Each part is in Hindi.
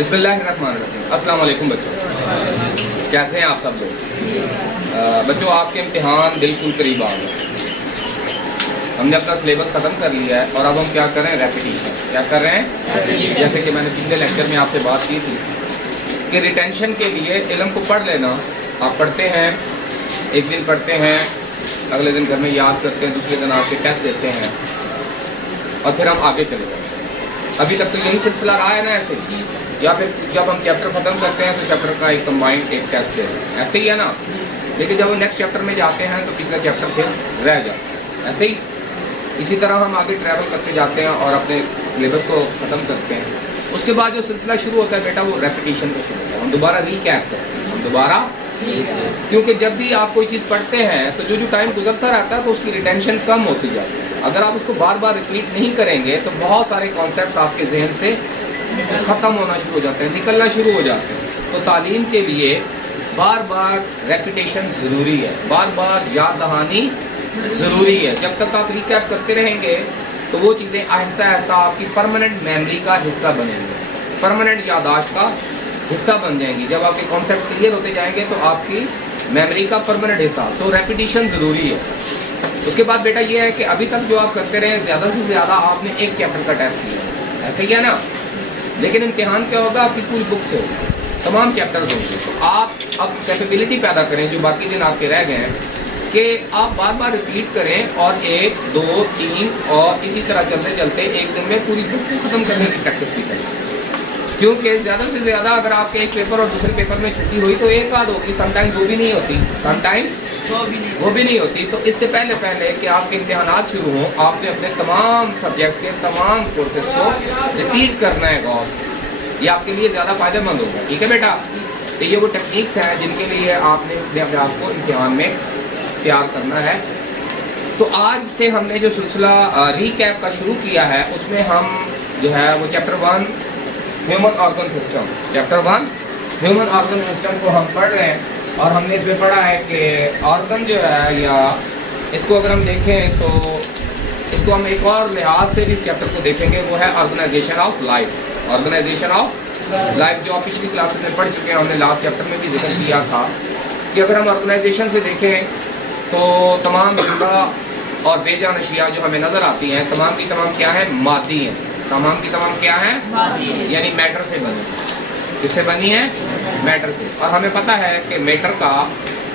बिस्मिल्लाहिर्रहमानिर्रहीम। अस्सलाम वालेकुम बच्चों, कैसे हैं आप सब लोग? बच्चों, आपके इम्तिहान बिल्कुल करीब आ गए। हमने अपना सिलेबस ख़त्म कर लिया है और अब हम क्या कर रहे हैं? रेपिटेशन। क्या कर रहे हैं? जैसे कि मैंने पिछले लेक्चर में आपसे बात की थी कि रिटेंशन के लिए इल्म को पढ़ लेना। आप पढ़ते हैं, एक दिन पढ़ते हैं, अगले दिन घर में याद करते हैं, दूसरे दिन आपके टेस्ट देते हैं और फिर हम आगे चले जाते हैं। अभी तक तो यही सिलसिला रहा है ना ऐसे, या फिर जब हम चैप्टर ख़त्म करते हैं तो चैप्टर का एक कंबाइंड एक टेस्ट दे रहे हैं, ऐसे ही है ना। लेकिन जब हम नेक्स्ट चैप्टर में जाते हैं तो पिछला चैप्टर फिर रह जाता है, ऐसे ही। इसी तरह हम आगे ट्रैवल करते जाते हैं और अपने सिलेबस को ख़त्म करते हैं। उसके बाद जो सिलसिला शुरू होता है बेटा, वो रेपिटेशन का शुरू होता है। हम दोबारा रीकैप करते हैं, हम दोबारा, क्योंकि जब भी आप कोई चीज़ पढ़ते हैं तो जो टाइम गुजरता रहता है तो उसकी रिटेंशन कम होती जाती है। अगर आप उसको बार बार रिपीट नहीं करेंगे तो बहुत सारे कॉन्सेप्ट्स आपके जहन से ख़त्म होना शुरू हो जाते हैं, निकलना शुरू हो जाते हैं। तो तालीम के लिए बार बार रेपिटेशन ज़रूरी है, बार बार याद दहानी ज़रूरी है। जब तक आप रिकैप करते रहेंगे तो वो चीज़ें आहिस्ता आहिस्ता आपकी परमानेंट मेमोरी का हिस्सा बनेंगी, परमानेंट याददाश्त का हिस्सा बन जाएंगी। जब आपके कॉन्सेप्ट क्लियर होते जाएंगे तो आपकी मेमोरी का परमानेंट हिस्सा। सो रेपिटेशन ज़रूरी है। उसके बाद बेटा ये है कि अभी तक जो आप करते रहे, ज़्यादा से ज़्यादा आपने एक चैप्टर का टेस्ट किया, ऐसे ही है ना। लेकिन इम्तिहान क्या होगा? आपकी पूरी बुक से होगा, तमाम चैप्टर्स होंगे। तो आप अब कैपेबिलिटी पैदा करें, जो बाकी दिन आपके रह गए हैं, कि आप बार बार रिपीट करें और 1, 2, 3 और इसी तरह चलते चलते एक दिन में पूरी बुक को ख़त्म करने की प्रैक्टिस भी करें। क्योंकि ज़्यादा से ज़्यादा अगर आपके एक पेपर और दूसरे पेपर में छुट्टी हुई तो एक आध होगी, समटाइम्स वो भी नहीं होती, समटाइम्स वो भी नहीं होती। तो इससे पहले कि आपके इम्तिहानात शुरू हों, आपने अपने तमाम सब्जेक्ट्स के तमाम कोर्सेज को रिपीट करना है गौर। ये आपके लिए ज़्यादा फ़ायदेमंद होगा, ठीक है बेटा। तो ये वो टेक्निक्स हैं जिनके लिए आपने अपने आप को इम्तिहान में तैयार करना है। तो आज से हमने जो सिलसिला रीकैप का शुरू किया है, उसमें हम जो है वो chapter 1 human organ system, chapter 1 human organ system को हम पढ़ रहे हैं। और हमने इसमें पढ़ा है कि ऑर्गन जो है, या इसको अगर हम देखें तो इसको हम एक और लिहाज से भी इस चैप्टर को देखेंगे, वो है organisation of life. Organisation of life जो आप पिछली क्लासेस में पढ़ चुके हैं, हमने लास्ट चैप्टर में भी जिक्र किया था कि अगर हम ऑर्गेनाइजेशन से देखें तो तमाम जिंदा और बेजान अशिया जो हमें नज़र आती हैं, तमाम की तमाम क्या है? मादी हैं। तमाम की तमाम क्या है? यानी मैटर से बनी। किससे बनी है? मैटर से। और हमें पता है कि मैटर का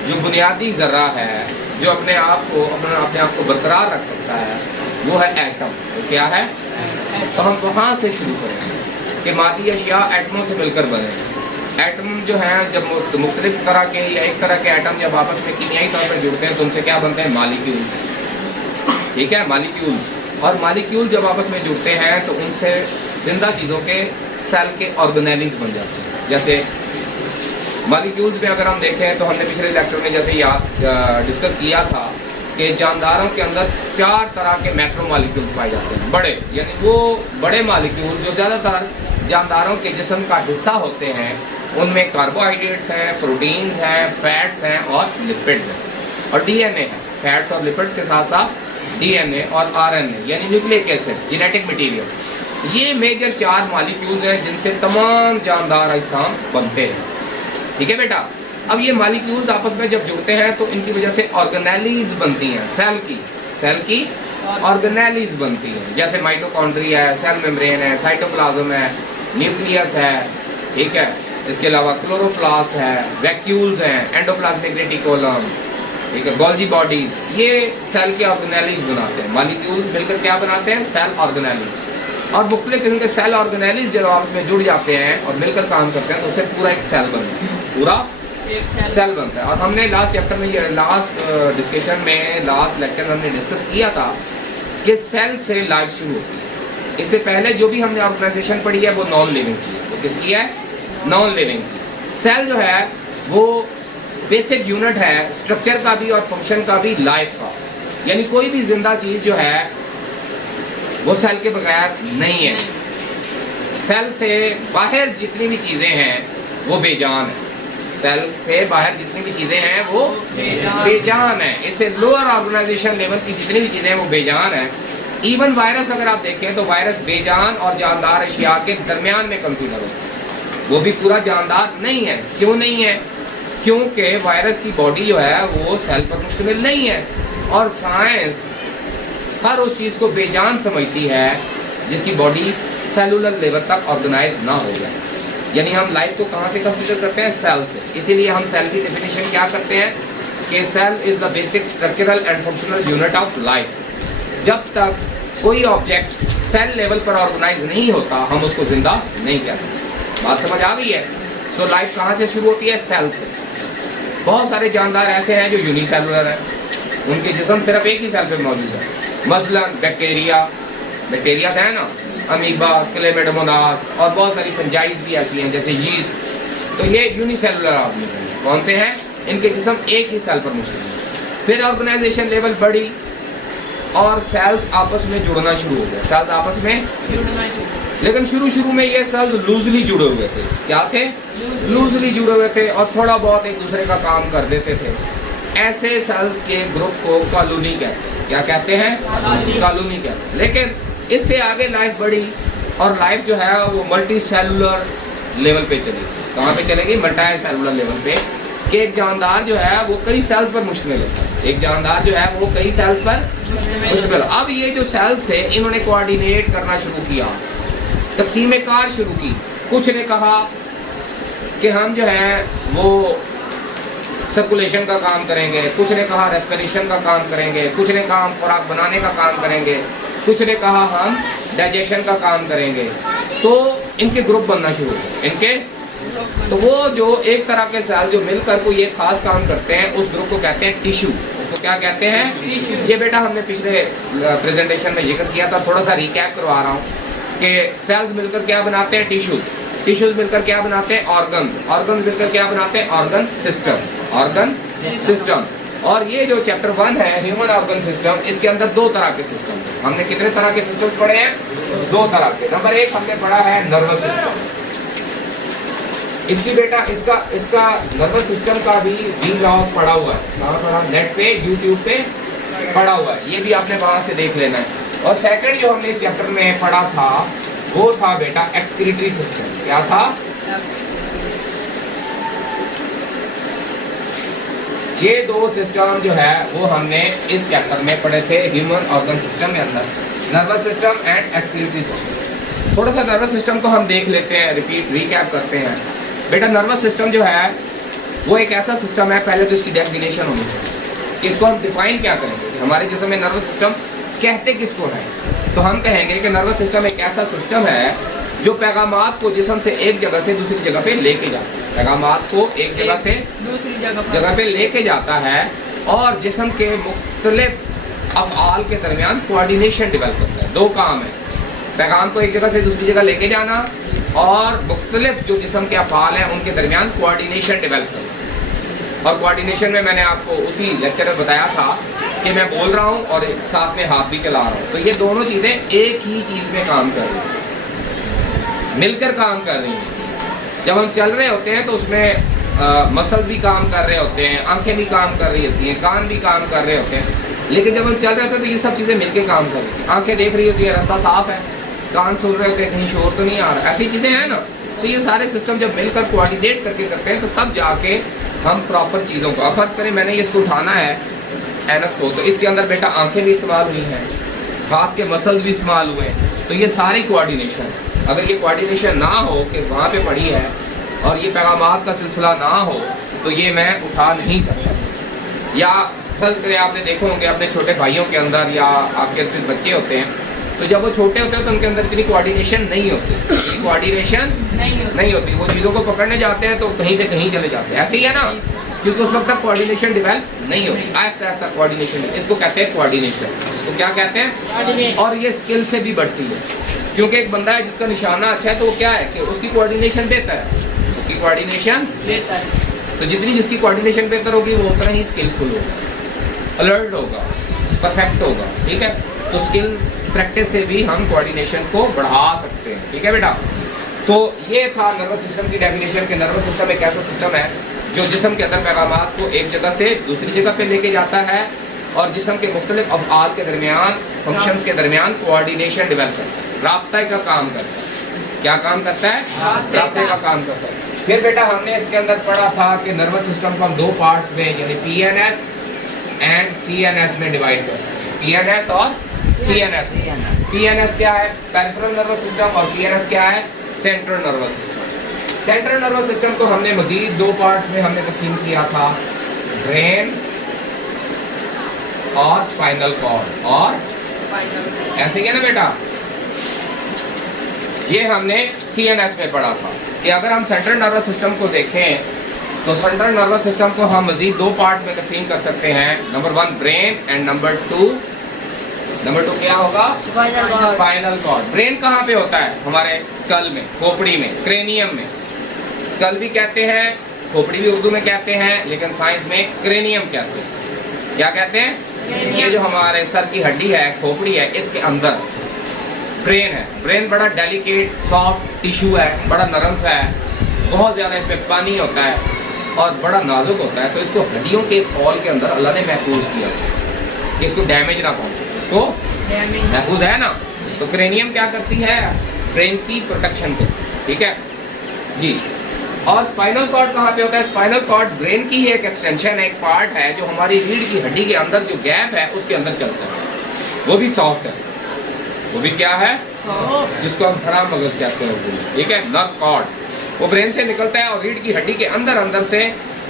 जो बुनियादी ज़र्रा है, जो अपने आप को बरकरार रख सकता है, वो है एटम। तो क्या है? तो हम वहाँ से शुरू करेंगे कि मादी अशिया एटमों से मिलकर बने। एटम जो है, जब मुख्तलिफ तरह के या एक तरह के एटम जब आपस में कीमियाई तौर पर जुड़ते हैं तो उनसे क्या बनते हैं? मालिक्यूल, ठीक है, मालिक्यूल्स। और मालिक्यूल जब आपस में जुड़ते हैं तो उनसे जिंदा चीज़ों के सेल के ऑर्गेनेलिज बन जाते हैं। जैसे मालिक्यूल्स में अगर हम देखें तो हमने पिछले लेक्चर में जैसे डिस्कस किया था कि जानदारों के अंदर 4 तरह के मैक्रो मालिक्यूल्स पाए जाते हैं, बड़े, यानी वो बड़े मालिक्यूल जो ज़्यादातर जानदारों के जिस्म का हिस्सा होते हैं। उनमें कार्बोहाइड्रेट्स हैं, प्रोटीन्स हैं, फैट्स हैं और लिपिड्स हैं, और डीएनए है। फैट्स और लिपिड्स के साथ साथ डीएनए और आरएनए यानी न्यूक्लिक एसिड, जेनेटिक मटेरियल। ये मेजर 4 मालिक्यूल्स हैं जिनसे तमाम जानदार अजसाम बनते हैं, ठीक है बेटा। अब ये मालिक्यूल्स आपस में जब जुड़ते हैं तो इनकी वजह से ऑर्गेनेलिज बनती हैं, सेल की ऑर्गेनेलिज बनती हैं। जैसे माइटोकॉन्ड्रिया है, सेल मेम्ब्रेन है, साइटोप्लाज्म है, न्यूक्लियस है, ठीक है। इसके अलावा क्लोरोप्लास्ट है, वैक्यूल्स हैं, एंडोप्लाज्मिक रेटिकुलम, ठीक है, गोल्जी बॉडीज। ये सेल के ऑर्गेनेलिज बनाते हैं। मालिक्यूल्स मिलकर क्या बनाते हैं? Cell organelles. और मुख्तलिफ किस्म के सेल ऑर्गेनेलिज जब आपस में जुड़ जाते हैं और मिलकर काम करते हैं तो उससे पूरा एक सेल बनता है, पूरा सेल बनता है। और हमने लास्ट चैप्टर में, लास्ट डिस्कशन में, लास्ट लेक्चर में हमने डिस्कस किया था कि सेल से लाइफ शुरू होती है। इससे पहले जो भी हमने ऑर्गेनाइजेशन पढ़ी है वो नॉन लिविंग की है। तो किसकी है? नॉन लिविंग की। सेल जो है वो बेसिक यूनिट है स्ट्रक्चर का भी और फंक्शन का भी, लाइफ का। यानी कोई भी जिंदा चीज़ जो है वो सेल के बगैर नहीं है। सेल से बाहर जितनी भी चीज़ें हैं वो बेजान है। सेल से बाहर जितनी भी चीज़ें हैं वो बेजान है। इससे लोअर ऑर्गेनाइजेशन लेवल की जितनी भी चीज़ें हैं वो बेजान है। इवन वायरस अगर आप देखें तो वायरस बेजान और जानदार अशिया के दरमियान में कंसीडर होता है। वो भी पूरा जानदार नहीं है। क्यों नहीं है? क्योंकि वायरस की बॉडी जो है वो सेल पर मुश्तमिल नहीं है, और साइंस हर उस चीज़ को बेजान समझती है जिसकी बॉडी सेलुलर लेवल तक ऑर्गेनाइज ना हो जाए। यानी हम लाइफ को कहाँ से कंसिडर करते हैं? सेल से। इसीलिए हम सेल की डेफिनेशन क्या करते हैं कि cell is the basic structural and functional unit of life. जब तक कोई ऑब्जेक्ट सेल लेवल पर ऑर्गेनाइज नहीं होता हम उसको जिंदा नहीं कह सकते। बात समझ आ गई है? सो लाइफ कहाँ से शुरू होती है? सेल से। बहुत सारे जानदार ऐसे हैं जो यूनिसेलुलर हैं, उनके जिस्म सिर्फ एक ही सेल पे मौजूद है। मसलन बैक्टीरिया है ना, अमीबा, क्लेमेडोमोनास, और बहुत सारी फंजाइज भी ऐसी हैं जैसे यीस्ट। तो ये यूनिसेलुलर ऑर्गेनिज्म हैं। कौन से हैं? इनके जिस्म एक ही सेल पर मुश्तमिल है। फिर ऑर्गेनाइजेशन लेवल बढ़ी और सेल्स आपस में जुड़ना शुरू हो गए। सेल्स आपस में जुड़ना शुरू, लेकिन शुरू में ये सेल्स लूजली जुड़े हुए थे। क्या थे? लूजली जुड़े हुए थे और थोड़ा बहुत एक दूसरे का काम कर देते थे। ऐसे सेल्स के ग्रुप को कॉलोनी कहते हैं। क्या कहते हैं? कॉलोनी कहते हैं। लेकिन इससे आगे लाइफ बढ़ी और लाइफ जो है वो मल्टी सेलुलर लेवल पे चली। कहाँ पे चलेगी? मल्टी सेलुलर लेवल पे, कि एक जानदार जो है वो कई सेल्स पर मुश्तमिल होता है। एक जानदार जो है वो कई सेल्स पर मुश्तमिल। अब ये जो सेल्स थे इन्होंने कोऑर्डिनेट करना शुरू किया, तकसीम कार शुरू की। कुछ ने कहा कि हम जो है वो सर्कुलेशन का काम करेंगे, कुछ ने कहा रेस्पिरेशन का काम करेंगे, कुछ ने कहा हम खुराक बनाने का काम करेंगे, कुछ ने कहा हम डाइजेशन का काम करेंगे। तो इनके ग्रुप बनना शुरू हुए। इनके तो वो जो एक तरह के सेल जो मिलकर कोई एक खास काम करते हैं उस ग्रुप को कहते हैं टिश्यू। उसको क्या कहते हैं? टिश्यू। ये बेटा हमने पिछले प्रेजेंटेशन में जिक्र किया था, थोड़ा सा रिकैप करवा रहा हूँ कि सेल्स मिलकर क्या बनाते हैं? टिश्यूज। टिश्यूज मिलकर क्या बनाते हैं? ऑर्गन मिलकर क्या बनाते हैं? Organ system. और ये जो चैप्टर 1 है ह्यूमन ऑर्गन सिस्टम, इसके अंदर 2 तरह के सिस्टम हैं। हमने कितने तरह के सिस्टम पढ़े हैं? 2 तरह के। नंबर 1 हमने पढ़ा है नर्वस सिस्टम। इसकी बेटा इसका नर्वस सिस्टम का भी व्लॉग पड़ा हुआ है। कहाँ पढ़ा? नेट पे, यूट्यूब पे पड़ा हुआ है। ये भी आपने वहां से देख लेना है। और सेकंड जो हमने इस चैप्टर में पढ़ा था वो था बेटा एक्सक्रीटरी सिस्टम। क्या था? ये 2 सिस्टम जो है वो हमने इस चैप्टर में पढ़े थे ह्यूमन ऑर्गन सिस्टम के अंदर, nervous system and excretory system. थोड़ा सा नर्वस सिस्टम को हम देख लेते हैं, रिकैप करते हैं। बेटा नर्वस सिस्टम जो है वो एक ऐसा सिस्टम है, पहले तो इसकी डेफिनेशन होनी चाहिए कि इसको हम डिफाइन क्या करेंगे। हमारे जिस्म में नर्वस सिस्टम कहते किसको है? तो हम कहेंगे कि नर्वस सिस्टम एक ऐसा सिस्टम है जो पैगामात को जिस्म से एक जगह से दूसरी जगह पे लेके जाता है। पैगामात को एक जगह से दूसरी जगह पे लेके जाता है और जिस्म के मुख्तलिफ अफ़आल के दरमियान कोऑर्डिनेशन डेवलप करता है। 2 काम है, पैगाम को एक जगह से दूसरी जगह लेके जाना और मुख्तलिफ जो जिस्म के अफ़आल हैं उनके दरमियान कोऑर्डिनेशन डेवलप करना। और कोऑर्डिनेशन में मैंने आपको उसी लेक्चर में बताया था कि मैं बोल रहा हूँ और साथ में हाथ भी चला रहा हूँ, तो ये दोनों चीज़ें एक ही चीज़ में काम कर रही हैं, मिलकर काम कर रही हैं। जब हम चल रहे होते हैं तो उसमें मसल भी काम कर रहे होते हैं, आंखें भी काम कर रही होती हैं, कान भी काम कर रहे होते हैं। लेकिन जब हम चल रहे होते हैं तो ये सब चीज़ें मिलकर काम कर रही हैं। आंखें देख रही होती है रास्ता साफ है, कान सुन रहे होते हैं कहीं शोर तो नहीं आ रहा, ऐसी चीज़ें हैं ना। तो ये सारे सिस्टम जब मिलकर कोऑर्डिनेट करके करते हैं तो तब जाके हम प्रॉपर चीज़ों को, अब फर्ज करें मैंने इसको उठाना है ऐनक को, तो इसके अंदर बेटा आंखें भी इस्तेमाल हुई हैं, हाथ के मसल भी इस्तेमाल हुए हैं। तो ये सारी कोऑर्डिनेशन है। अगर ये कोऑर्डिनेशन ना हो कि वहाँ पे पड़ी है और ये पैगामात का सिलसिला ना हो तो ये मैं उठा नहीं सकता। या फर्ज करें आपने देखो होंगे अपने छोटे भाइयों के अंदर या आपके अंदर बच्चे होते हैं, तो जब वो छोटे होते हैं तो उनके अंदर इतनी कोऑर्डिनेशन नहीं होती, कोऑर्डिनेशन नहीं होती। वो चीज़ों को पकड़ने जाते हैं तो कहीं से कहीं चले जाते हैं, ऐसे ही है ना, क्योंकि उस वक्त तक कोऑर्डिनेशन डेवलप नहीं होती। आहिस्ता आहिस्ता कोऑर्डिनेशन, इसको कहते हैं कोऑर्डिनेशन। इसको क्या कहते हैं? और ये स्किल से भी बढ़ती है, क्योंकि एक बंदा है जिसका निशाना अच्छा है तो वो क्या है कि उसकी कोऑर्डिनेशन बेहतर है, उसकी कोऑर्डिनेशन बेहतर है। तो जितनी जिसकी कोऑर्डिनेशन बेहतर होगी वो उतना ही स्किलफुल होगा, अलर्ट होगा, परफेक्ट होगा। ठीक है, तो स्किल प्रैक्टिस से भी हम कोऑर्डिनेशन को बढ़ा सकते हैं। ठीक है बेटा, तो ये था नर्वस सिस्टम की डेफिनेशन कि नर्वस सिस्टम एक ऐसा सिस्टम है जो जिस्म के अंदर पैगामात को एक जगह से दूसरी जगह पे लेके जाता है और जिस्म के मुख्तलिफ अफ़आल के दरमियान, फंक्शंस के दरमियान कोऑर्डिनेशन डेवलप करता है, राब्ता का काम करता है। क्या काम करता है? रखने का काम करता है। फिर बेटा हमने इसके अंदर पढ़ा था कि नर्वस सिस्टम को हम दो पार्ट्स में यानी पीएनएस एंड सीएनएस में डिवाइड कर सकते हैं। पीएनएस और सीएनएस। पीएनएस क्या है? Peripheral nervous system. और सीएनएस क्या है? Central nervous system. Central nervous system को हमने मजीद दो पार्ट्स में हमने तकसीम किया था, ब्रेन और स्पाइनल कॉर्ड। और ऐसे ही है ना बेटा, ये हमने सीएनएस में पढ़ा था कि अगर हम सेंट्रल नर्वस सिस्टम को देखें तो सेंट्रल नर्वस सिस्टम को हम मजीद दो पार्ट्स में तकसीम कर सकते हैं। Number 1 brain and number two क्या होगा? Spinal cord. ब्रेन कहाँ पे होता है? हमारे स्कल में, खोपड़ी में, क्रेनियम में। स्कल भी कहते हैं, खोपड़ी भी उर्दू में कहते हैं, लेकिन साइंस में क्रेनियम कहते हैं। क्या कहते हैं? ये जो हमारे सर की हड्डी है, खोपड़ी है, इसके अंदर ब्रेन है। ब्रेन बड़ा डेलिकेट सॉफ्ट टिश्यू है, बड़ा नरम सा है, बहुत ज़्यादा इसमें पानी होता है और बड़ा नाजुक होता है। तो इसको हड्डियों के फॉल के अंदर अल्लाह ने महफूज किया कि इसको डैमेज ना पहुंचे, इसको महफूज है ना। तो क्रेनियम क्या करती है? ब्रेन की प्रोटेक्शन को, ठीक है जी। और स्पाइनल कॉर्ड कहाँ पे होता है? स्पाइनल कॉर्ड ब्रेन की ही एक एक्सटेंशन है, एक पार्ट है जो हमारी रीढ़ की हड्डी के अंदर जो गैप है उसके अंदर चलता है। वो भी सॉफ्ट है, वो भी क्या है? जिसको हम हराम मगज कहते हैं, ठीक है। नर्व कॉर्ड वो ब्रेन से निकलता है और रीढ़ की हड्डी के अंदर से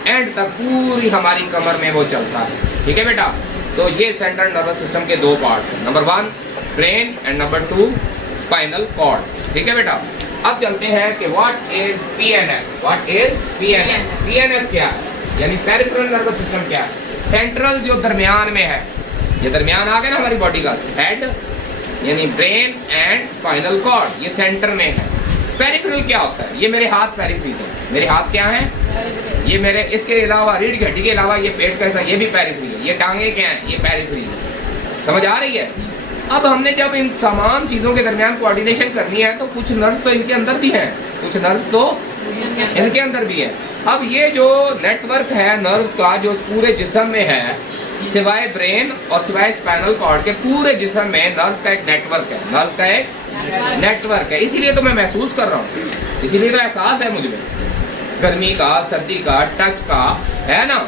एंड तक पूरी हमारी कमर में वो चलता है, ठीक है बेटा। तो ये सेंट्रल नर्वस सिस्टम के दो पार्ट्स हैं, number 1 brain and number 2 spinal cord, ठीक है बेटा। अब चलते हैं कि what is PNS. What is PNS? PNS क्या है? यानी पेरिफेरल नर्वस सिस्टम क्या है? सेंट्रल जो दरमियान में है, ये दरमियान आ गया ना हमारी बॉडी का, हेड यानी ब्रेन एंड स्पाइनल कॉर्ड, ये सेंटर में है। पेरिफेरल क्या होता है? ये मेरे हाथ पेरिफेरल है। मेरे हाथ क्या है? ये मेरे, इसके अलावा रीढ़ की हड्डी के अलावा ये पेट का हिस्सा, ये भी पेरिफेरल है। ये टांगे क्या है? ये पेरिफेरल है। समझ आ रही है? अब हमने जब इन तमाम चीज़ों के दरमियान कोऑर्डिनेशन करनी है तो कुछ नर्व्स तो इनके अंदर भी हैं, कुछ नर्व्स तो इनके अंदर भी है। अब ये जो नेटवर्क है नर्व्स का, जो पूरे जिस्म में है, सिवाय ब्रेन और सिवाय स्पाइनल कॉर्ड के पूरे जिस्म में नर्व्स का एक नेटवर्क है। नर्व्स का एक नेटवर्क है। इसीलिए तो मैं महसूस कर रहा हूँ, इसीलिए तो एहसास है मुझे गर्मी का, सर्दी का, टच का, है ना।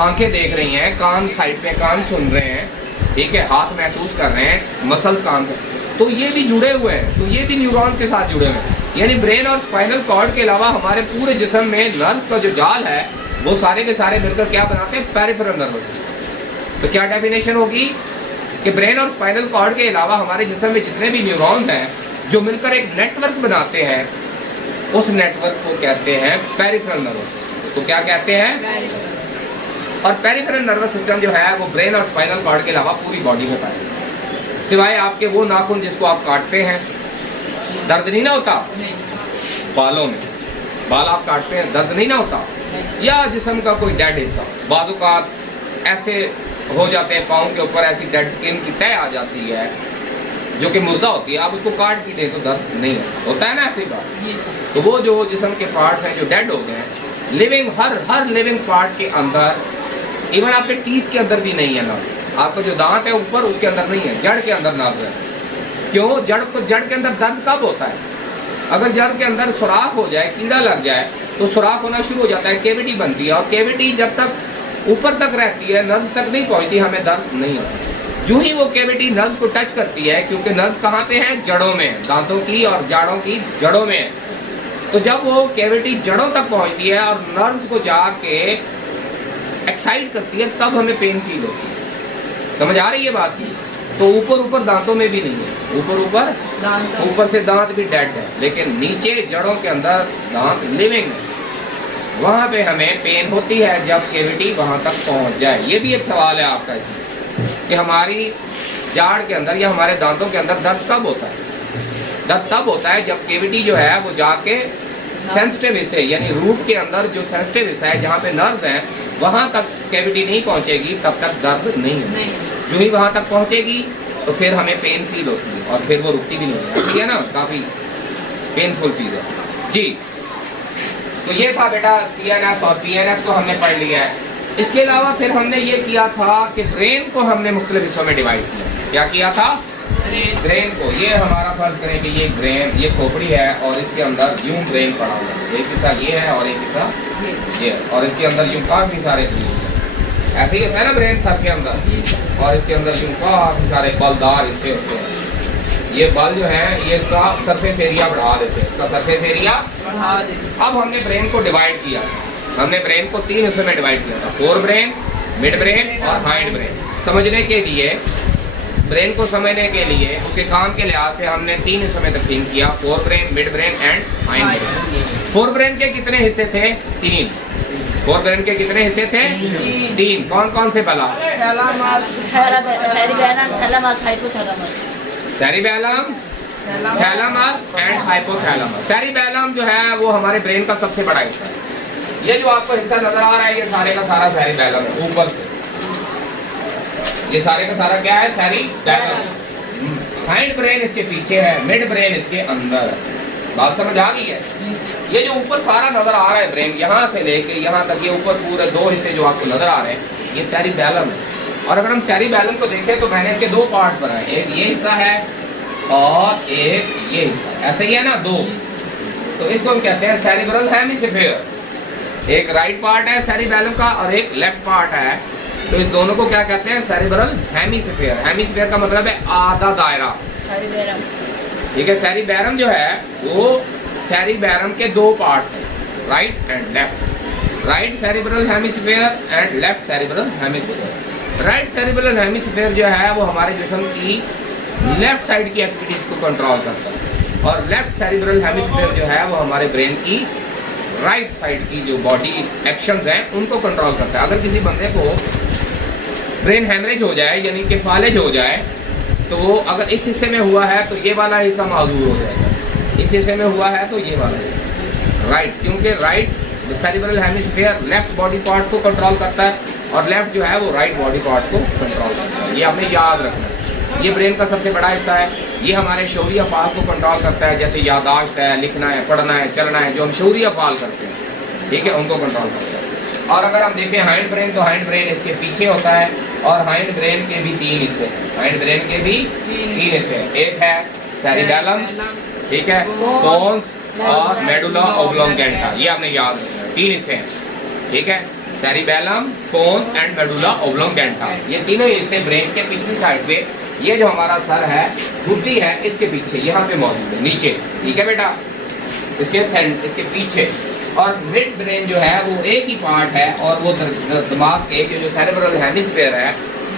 आंखें देख रही हैं, कान साइड पे कान सुन रहे हैं, ठीक है, हाथ महसूस कर रहे हैं, मसल्स काम कर, तो ये भी जुड़े हुए हैं। तो ये भी न्यूरॉन्स के साथ जुड़े हुए हैं। यानी ब्रेन और स्पाइनल कॉर्ड के अलावा हमारे पूरे जिस्म में नर्व्स का जो जाल है वो सारे के सारे मिलकर क्या बनाते हैं? Peripheral nervous system. तो क्या डेफिनेशन होगी कि ब्रेन और स्पाइनल कॉर्ड के अलावा हमारे जिस्म में जितने भी न्यूरॉन्स हैं जो मिलकर एक नेटवर्क बनाते हैं, उस नेटवर्क को कहते हैं पेरिफेरल नर्वस सिस्टम। तो क्या कहते हैं? और पेरिफेरल नर्वस सिस्टम जो है वो ब्रेन और स्पाइनल कॉर्ड के अलावा पूरी बॉडी में पाया जाता है। सिवाय आपके वो नाखून जिसको आप काटते हैं, दर्द नहीं ना होता? बालों में बाल आप काटते हैं, दर्द नहीं ना होता? या जिस्म का कोई डेड हिस्सा, बाजू का ऐसे हो जाते हैं, पाँव के ऊपर ऐसी डेड स्किन की तय आ जाती है जो कि मुर्दा होती है, आप उसको काट भी दें तो दर्द नहीं होता है ना, ऐसी बात। तो वो जो जिस्म के पार्ट्स हैं जो डेड हो गए हैं, लिविंग हर लिविंग पार्ट के अंदर, इवन आपके टीथ के अंदर भी नहीं है नर्व। आपका जो दांत है ऊपर, उसके अंदर नहीं है, जड़ के अंदर नर्व है। क्यों? जड़ के अंदर दर्द कब होता है? अगर जड़ के अंदर सुराख हो जाए, कीड़ा लग जाए, तो सुराख होना शुरू हो जाता है, केविटी बनती है। और केविटी जब तक ऊपर तक रहती है, नर्व तक नहीं पहुंचती, हमें दर्द नहीं होता। जो ही वो केविटी नर्व को टच करती है, क्योंकि नर्व कहाँ पे है? जड़ों में, दांतों की और जाड़ों की जड़ों में। तो जब वो कैविटी जड़ों तक पहुंचती है और नर्व्स को जाके एक्साइट करती है, तब हमें पेन फील होती है। समझ आ रही है बात की? तो ऊपर दांतों में भी नहीं है, ऊपर से दांत भी डेड है, लेकिन नीचे जड़ों के अंदर दांत लिविंग है। वहाँ पे हमें पेन होती है जब कैविटी वहाँ तक पहुँच जाए। ये भी एक सवाल है आपका इसमें कि हमारी जाड़ के अंदर या हमारे दांतों के अंदर दर्द कब होता है? दर्द तब होता है जब कैविटी जो है वो जाके सेंसिटिव हिस्से, यानी रूट के अंदर जो सेंसिटिव हिस्सा है जहाँ पे नर्व्स हैं, वहाँ तक कैविटी नहीं पहुँचेगी, तब तक दर्द नहीं है। जो ही वहाँ तक पहुँचेगी तो फिर हमें पेन फील होती है और फिर वो रुकती भी नहीं है, ठीक है ना। काफ़ी पेनफुल चीज़ है जी। तो ये था बेटा CNS और PNS को हमने पढ़ लिया है। इसके अलावा फिर हमने ये किया था कि ब्रेन को हमने मुख्तलिफ हिस्सों में डिवाइड किया। क्या किया था? ग्रेन को, ये हमारा फर्ज करें कि ये ग्रेन, ये खोपड़ी है और इसके अंदर यूं ग्रेन पड़ा हुआ है, एक हिस्सा ये है और एक हिस्सा ये है, और इसके अंदर यूं काफी सारे ऐसे ही होता है ना ब्रेन सर के अंदर, और इसके अंदर यूं काफी सारे बलदार हिस्से होते हैं। ये बल जो है ये इसका सरफेस एरिया बढ़ा देते हैं, इसका सरफेस एरिया बढ़ा देते। अब हमने ब्रेन को डिवाइड किया, हमने ब्रेन को 3 हिस्से में डिवाइड किया था, फोर ब्रेन, मिड ब्रेन और हाइंड ब्रेन। समझने के लिए, ब्रेन को समझने के लिए, उसके काम के लिहाज से हमने 3 हिस्सों में तकसीम किया, fore brain, mid brain and hind brain. Fore brain के कितने हिस्से थे? 3। फोर ब्रेन के कितने हिस्से थे? 3। कौन कौन से पहला? Cerebellum, thalamus and hypothalamus. Cerebellum जो है वो हमारे ब्रेन का सबसे बड़ा हिस्सा है। ये जो आपको हिस्सा नजर आ रहा है ये सारे का सारा सेरिबेलम है, ऊपर से ये सारे का सारा क्या है? सेरिबेलम। हाइंड ब्रेन इसके पीछे है, मिड ब्रेन इसके अंदर है। बात समझ आ गई है? ये जो ऊपर सारा नजर आ रहा है ब्रेन, यहाँ से लेके यहाँ तक, ये ऊपर पूरे 2 हिस्से जो आपको नजर आ रहे हैं ये सेरिबेलम है। और अगर हम सेरिबेलम को देखें तो मैंने इसके 2 पार्ट्स बनाए, एक ये हिस्सा है और एक ये हिस्सा, ऐसे ही है ना 2। तो इसको हम कहते हैं सेरिब्रल हेमिस्फीयर। एक राइट पार्ट है सेरिबेलम का और एक लेफ्ट पार्ट है, तो इस दोनों को क्या कहते हैं? Cerebral hemisphere. हेमिस्फीयर का मतलब है आधा दायरा, ठीक है। सेरिबेलम जो है वो सेरिबेलम के 2 पार्ट्स हैं, right and left. Right cerebral hemisphere and left cerebral hemisphere. Right cerebral hemisphere जो है वो हमारे जिस्म की लेफ्ट साइड की एक्टिविटीज को कंट्रोल करता है, और लेफ्ट सेरिब्रल हेमिस्फीयर जो है वो हमारे ब्रेन की राइट साइड की जो बॉडी एक्शंस हैं उनको कंट्रोल करता है। अगर किसी बंदे को ब्रेन हैमरेज हो जाए यानी कि फालेज हो जाए, तो अगर इस हिस्से में हुआ है तो ये वाला हिस्सा माजूर हो जाएगा, इस हिस्से में हुआ है तो ये वाला हिस्सा राइट, क्योंकि right cerebral hemisphere left body part को कंट्रोल करता है और लेफ्ट जो है वो राइट बॉडी पार्ट को कंट्रोल करता है। ये आपने याद रखना है। ये ब्रेन का सबसे बड़ा हिस्सा है, ये हमारे शऊरी अफ़ाल को कंट्रोल करता है, जैसे यादाश्त है, लिखना है, पढ़ना है, चलना है, जो हम शऊरी अफ़ाल करते हैं, ठीक है, उनको कंट्रोल करता है। और अगर हम देखें हाइंड ब्रेन, तो हाइंड ब्रेन इसके पीछे होता है, और हाइंड ब्रेन के भी 3 हिस्से हैं। हाइंड ब्रेन के भी 3 हिस्से हैं। एक है सेरिबेलम, ठीक है, पोन्स और मेडुला ओब्लोंगेंटा। ये आपने याद रखना है, 3 हिस्से हैं, ठीक है। सेरिबेलम, पोन्स एंड मेडुला ओब्लोंगेंटा, ये तीनों हिस्से ब्रेन के पिछली साइड पे, ये जो हमारा सर है, बुद्धि है, इसके पीछे यहाँ पे मौजूद है, नीचे, ठीक है बेटा, इसके पीछे। और मिड ब्रेन जो है वो एक ही पार्ट है, और वो दिमाग के जो सेरिब्रल हेमिस्फीयर है,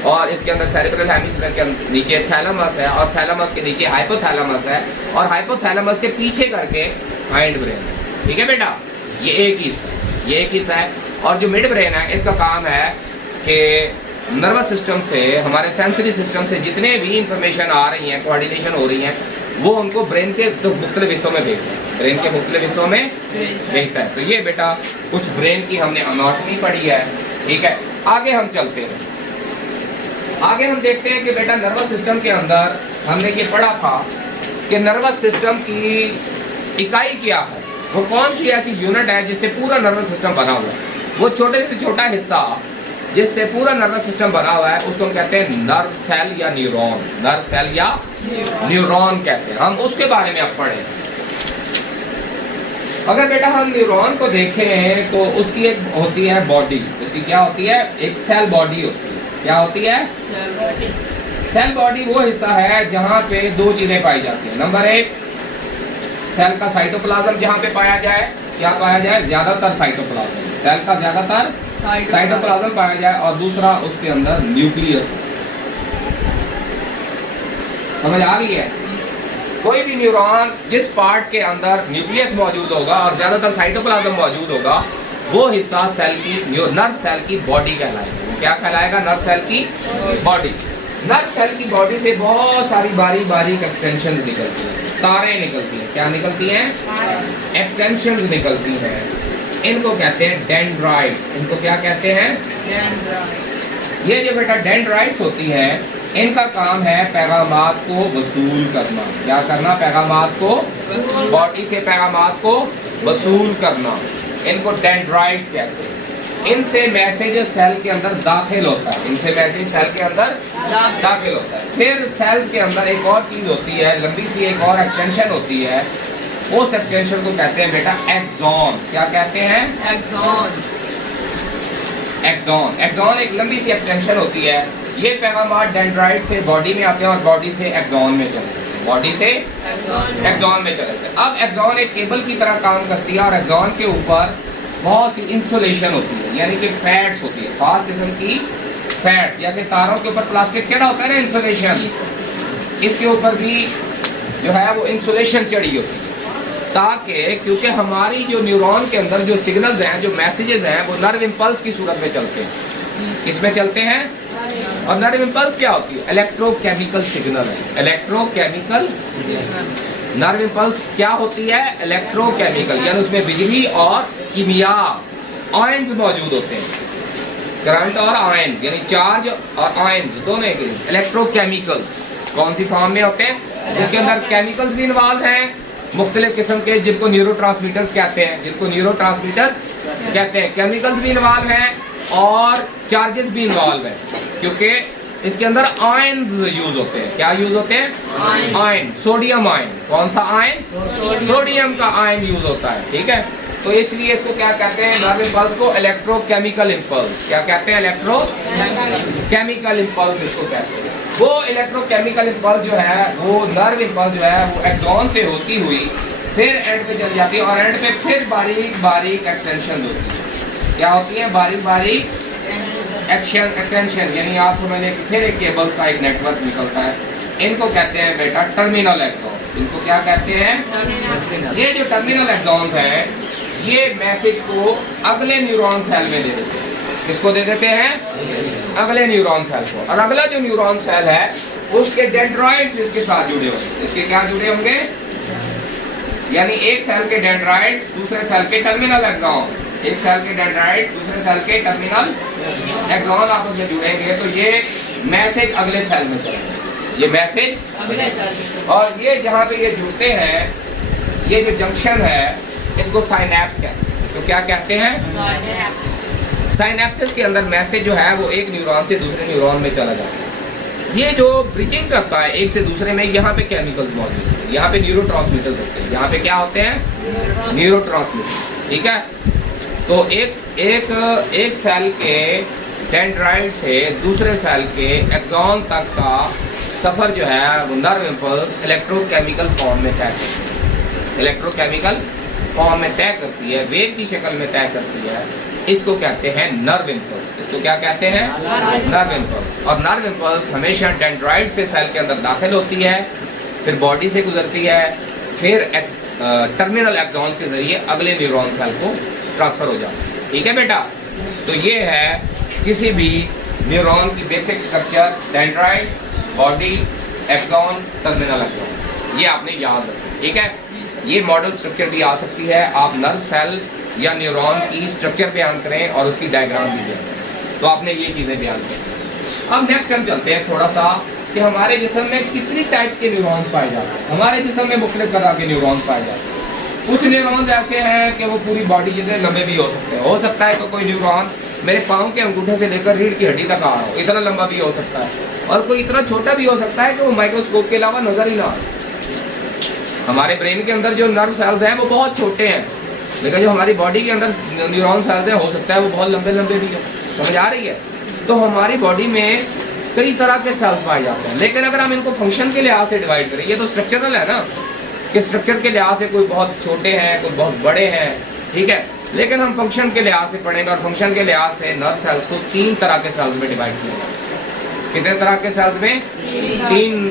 और इसके अंदर सेरिब्रल हेमिस्फीयर के नीचे थैलेमस है, और थैलेमस के नीचे हाइपोथैलेमस है, और हाइपोथैलेमस के पीछे करके हाइंड ब्रेन है, ठीक है बेटा। ये एक हिस्सा है। और जो मिड ब्रेन है इसका काम है कि नर्वस सिस्टम से, हमारे सेंसरी सिस्टम से जितने भी इंफॉर्मेशन आ रही हैं, कोऑर्डिनेशन हो रही हैं, वो उनको ब्रेन के मुख्तलिफ हिस्सों में भेजता है, ब्रेन के मुख्तलिफ हिस्सों में भेजता है। तो ये बेटा कुछ ब्रेन की हमने एनाटॉमी पढ़ी है, ठीक है। आगे हम चलते हैं, आगे हम देखते हैं कि बेटा नर्वस सिस्टम के अंदर हमने ये पढ़ा था कि नर्वस सिस्टम की इकाई क्या है, वो कौन सी ऐसी यूनिट है जिससे पूरा नर्वस सिस्टम बना हुआ है। वो छोटे से छोटा हिस्सा जिससे पूरा नर्वस सिस्टम बना हुआ है उसको हम कहते हैं नर्व सेल या न्यूरॉन। नर्व सेल या न्यूरॉन कहते हैं, हम उसके बारे में अब पढ़े। अगर बेटा हम न्यूरॉन को देखें तो उसकी एक होती है बॉडी, उसकी क्या होती है? एक सेल बॉडी होती है। क्या होती है? सेल बॉडी वो हिस्सा है जहाँ पे 2 चीजें पाई जाती हैं। नंबर 1, सेल का साइटोप्लाज्म जहाँ पे पाया जाए, क्या पाया जाए? ज्यादातर साइटोप्लाज्म, सेल का ज्यादातर साइटोप्लाज्म पाया जाए, और दूसरा उसके अंदर न्यूक्लियस। समझ आ गई है? कोई भी न्यूरॉन जिस पार्ट के अंदर न्यूक्लियस मौजूद होगा और ज्यादातर साइटोप्लाज्म मौजूद होगा, वो हिस्सा सेल की, नर्व सेल की बॉडी कहलाएगा। वो क्या कहलाएगा? नर्व सेल की बॉडी। नर्व सेल की बॉडी से बहुत सारी बारीक बारीक एक्सटेंशन निकलती हैं, तारें निकलती हैं। क्या निकलती हैं? एक्सटेंशन निकलती हैं। इनको कहते हैं डेंड्राइट्स। इनको क्या कहते हैं? डेंड्राइट्स। ये जो बेटा डेंड्राइट्स होती हैं, इनका काम है पैगामात को वसूल करना। क्या करना? पैगामात को, बॉडी से पैगामात को वसूल करना। इनको डेंड्राइट्स कहते हैं। इनसे मैसेज सेल के अंदर दाखिल होता है, इनसे मैसेज सेल के अंदर दाखिल होता है। फिर सेल्स के अंदर एक और चीज होती है, लंबी सी एक और एक्सटेंशन होती है, उस एक्सटेंशन को कहते हैं बेटा एक्सॉन। क्या कहते हैं? एक्सॉन। एक्सॉन, एक्सॉन एक लंबी सी एक्सटेंशन होती है। ये पैगाम डेंड्राइट से बॉडी में आते हैं और बॉडी से एक्सॉन में चले जाते हैं, बॉडी से एक्सॉन में चले जाते हैं। अब एक्सॉन एक केबल की तरह काम करती है और एक्सॉन के ऊपर बहुत सी इंसुलेशन होती है, यानी कि फैट्स होती है, खास किस्म की फैट, जैसे तारों के ऊपर प्लास्टिक चढ़ा होता है ना इंसुलेशन, इसके ऊपर भी जो है वो इंसुलेशन चढ़ी होती है, ताकि क्योंकि हमारी जो न्यूरॉन के अंदर जो सिग्नल्स हैं, जो मैसेजेस हैं, वो नर्व इम्पल्स की सूरत में चलते हैं। किसमें चलते हैं? और नर्व इम्पल्स क्या होती है? इलेक्ट्रोकेमिकल सिग्नल है, इलेक्ट्रोकेमिकल नर्व इम्पल्स क्या होती है? इलेक्ट्रोकेमिकल, यानी उसमें बिजली और कीमिया आयंस मौजूद होते हैं, करंट और आयंस, यानी चार्ज और आयंस दोनों एक। इलेक्ट्रोकेमिकल कौन सी फॉर्म में होते हैं? इसके अंदर केमिकल्स भी इन्वॉल्व हैं मुख्तलिफ किस्म के, जिनको न्यूरोट्रांसमीटर्स कहते हैं, जिनको न्यूरोट्रांसमीटर्स कहते हैं। केमिकल्स भी इन्वॉल्व हैं और चार्जेस भी इन्वॉल्व हैं, क्योंकि इसके अंदर आयंस यूज होते हैं। क्या यूज होते हैं? Ion, sodium ion. कौन सा आयन? सोडियम का आयन यूज होता है, ठीक है। तो इसलिए इसको क्या कहते हैं? नर्व इम्पल्स को इलेक्ट्रोकेमिकल इम्पल्स। क्या कहते हैं? इलेक्ट्रोकेमिकल इम्पल्स इसको कहते हैं। वो इलेक्ट्रोकेमिकल इम्पल्स जो है, वो नर्व इम्पल्स जो है, वो एक्सॉन से होती हुई फिर एंड पे चली जाती है और एंड पे फिर बारीक बारीक एक्सटेंशन होती है। क्या होती है? बारीक बारीक एक्सटेंशन, यानी आप समझिए फिर एक केबल का एक नेटवर्क निकलता है। इनको कहते हैं बेटा टर्मिनल एक्सॉन। इनको क्या कहते हैं? ये जो टर्मिनल एक्सॉन्स हैं, ये मैसेज को अगले न्यूरॉन सेल में दे देते हैं। किसको दे देते हैं? अगले न्यूरॉन सेल को। और अगला जो न्यूरॉन सेल है, उसके डेंड्राइट्स इसके साथ जुड़े होंगे। इसके क्या जुड़े होंगे? यानी एक सेल के डेंड्राइट्स दूसरे सेल के टर्मिनल एक्सॉन, एक सेल के डेंड्राइट्स दूसरे सेल के टर्मिनल एक्सॉन आपस में जुड़ेंगे, तो ये मैसेज अगले सेल में चलेगा, ये मैसेज अगले सेल। और ये जहाँ पे ये जुड़ते हैं, ये जो जंक्शन है, इसको साइनैप्स कहते हैं। इसको क्या कहते हैं? साइनैप्सिस के अंदर मैसेज जो है वो एक न्यूरॉन से दूसरे न्यूरॉन में चला जाता है। ये जो ब्रिजिंग करता है एक से दूसरे में, यहाँ पे केमिकल्स मौजूद हैं, यहाँ पे न्यूरोट्रांसमीटर्स होते हैं। यहाँ पे क्या होते हैं? न्यूरोट्रांसमीटर, ठीक है। तो एक सेल के डेंड्राइट से दूसरे सेल के एक्सॉन तक का सफर जो है वो नर्व इम्पल्स इलेक्ट्रोकेमिकल फॉर्म में तय करती है, इलेक्ट्रोकेमिकल फॉर्म में तय करती है, वेव की शक्ल में तय करती है। इसको कहते हैं नर्व इम्पल्स। इसको क्या कहते हैं? Nerve impulse. और नर्व इम्पल्स हमेशा डेंड्राइट से सेल के अंदर दाखिल होती है, फिर बॉडी से गुजरती है, फिर टर्मिनल एक्सॉन्स के जरिए अगले न्यूरॉन सेल को ट्रांसफर हो जाता है, ठीक है बेटा। तो ये है किसी भी न्यूरॉन की basic structure, dendrite, body, axon, terminal axon, ये आपने याद रखना, ठीक है। ये मॉडल स्ट्रक्चर भी आ सकती है, आप नर्व सेल या न्यूरॉन की स्ट्रक्चर बयान करें और उसकी डायग्राम भी बयान करें, तो आपने ये चीज़ें बयान करें। अब नेक्स्ट हम चलते हैं थोड़ा सा कि हमारे जिस्म में कितनी टाइप्स के न्यूरॉन्स पाए जाते हैं। हमारे जिस्म में मुख्तलिफ तरह के न्यूरॉन्स पाए जाते हैं। कुछ न्यूरॉन्स ऐसे हैं कि वो पूरी बॉडी जितने लंबे भी हो सकते हैं। हो सकता है कि कोई न्यूरॉन मेरे पाँव के अंगूठे से लेकर रीढ़ की हड्डी तक आ रहा हो, इतना लंबा भी हो सकता है, और कोई इतना छोटा भी हो सकता है कि वो माइक्रोस्कोप के अलावा नजर ही ना आए। हमारे ब्रेन के अंदर जो नर्व सेल्स हैं वो बहुत छोटे हैं, लेकिन जो हमारी बॉडी के अंदर न्यूरॉन सेल्स हैं हो सकता है वो बहुत लंबे लंबे भी हो। समझ आ रही है? तो हमारी बॉडी में कई तरह के सेल्स पाए जाते हैं, लेकिन अगर हम इनको फंक्शन के लिहाज से डिवाइड करें, ये तो स्ट्रक्चरल है ना, कि स्ट्रक्चर के लिहाज से कोई बहुत छोटे हैं, कोई बहुत बड़े हैं, ठीक है। लेकिन हम फंक्शन के लिहाज से पढ़ेंगे, और फंक्शन के लिहाज से नर्व सेल्स को 3 तरह के सेल्स में डिवाइड किया जाता है। कितने तरह के सेल्स में?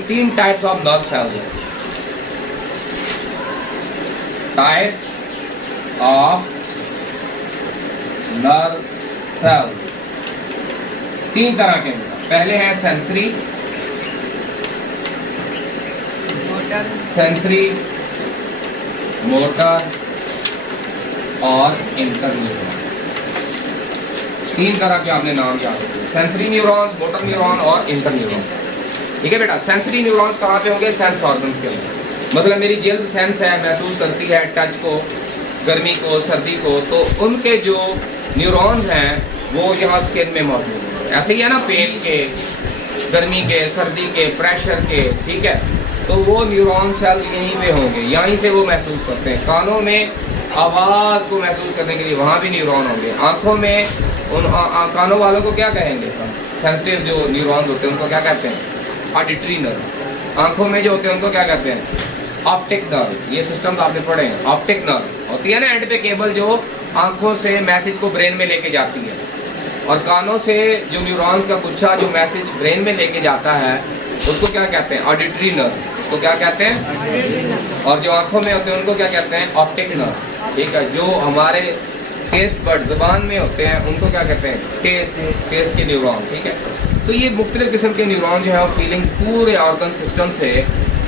तीन टाइप्स ऑफ नर्व सेल्स हैं। टाइप्स ऑफ नर्व सेल्स 3 तरह के हैं। पहले है सेंसरी, मोटर और इंटरन्यूरॉन। 3 तरह के आपने नाम याद रखे, सेंसरी न्यूरॉन, मोटर न्यूरॉन और इंटरन्यूरॉन, ठीक है बेटा। सेंसरी न्यूरॉन्स कहाँ पे होंगे? सेंस ऑर्गन्स के अंदर। मतलब मेरी जिल्द सेंस है, महसूस करती है टच को, गर्मी को, सर्दी को, तो उनके जो न्यूरॉन्स हैं वो यहाँ स्किन में मौजूद हैं। ऐसे ही है ना, पेट के, गर्मी के, सर्दी के, प्रेशर के, ठीक है, तो वो न्यूरॉन सेल्स यहीं पे होंगे, यहीं से वो महसूस करते हैं। कानों में आवाज़ को महसूस करने के लिए वहाँ भी न्यूरॉन होंगे। आँखों में उन कानों वालों को क्या कहेंगे, सेंसिटिव जो न्यूरॉन्स होते हैं उनको क्या कहते हैं, ऑडिटरी नर्व। आँखों में जो होते हैं उनको क्या कहते हैं, ऑप्टिक नर्व। ये सिस्टम तो आपने पढ़े हैं। ऑप्टिक नर्व होती है ना एंड पे केबल जो आँखों से मैसेज को ब्रेन में लेके जाती है, और कानों से जो न्यूरॉन्स का गुच्छा जो मैसेज ब्रेन में लेके जाता है उसको क्या कहते हैं, ऑडिटरी नर्व। उसको क्या कहते हैं, और जो आँखों में होते हैं उनको क्या कहते हैं, ऑप्टिक नर्व। ठीक है, जो हमारे टेस्ट बर्ड ज़बान में होते हैं उनको क्या कहते हैं, टेस्ट के न्यूरॉन। ठीक है, तो ये मुख्तलिफ किस्म के न्यूरॉन जो है वो फीलिंग पूरे ऑर्गन सिस्टम से,